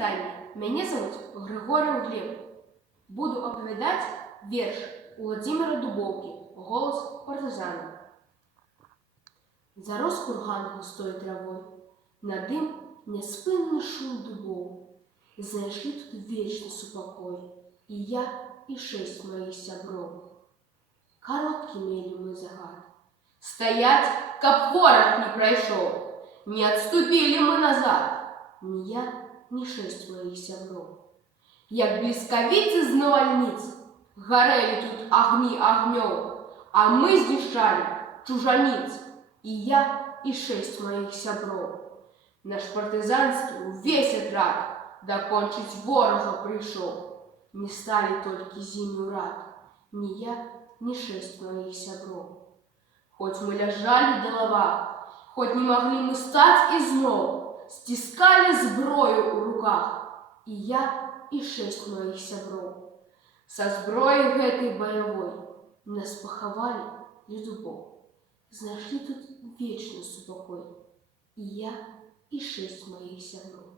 вітанне, мяне завуць Григорыў Глеб. Буду апавядаць верш Уладзіміра Дубоўкі «Голас партызана». Зарос курган густой травой, над ім няспынны шум дубоў. Знайшлі тут вечны супакой і я, і 6 маіх сяброў. Кароткі мелі мы загад — стаяць, каб вораг не прайшоў. Не адступілі мы назад, ні я, ні 6 маіх сяброў. Як бліскавіцы з навальніц гарэлі тут агні агнёў, а мы знішчалі чужаніц, і я, і 6 маіх сяброў. Наш партызанскі увесь атрад дакончыць ворага прыйшоў. Не сталі толькі з імі ў рад ні я, ні 6 маіх сяброў. Хоць мы ляжалі да лавах, хоць не маглі мы стаць ізноў, сціскалі зброю ў руках, і я, і 6 маіх сяброў. Са зброі гэтай баявой нас пахавалі ля дубоў. Знайшлі тут вечны супакой, і я, і 6 маіх сяброў.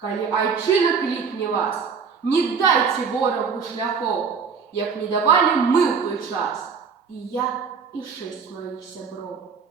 Калі айчына клікне вас, не дайце ворагу шляхоў, як не давалі мы ў той час, і я, і 6 маіх сяброў.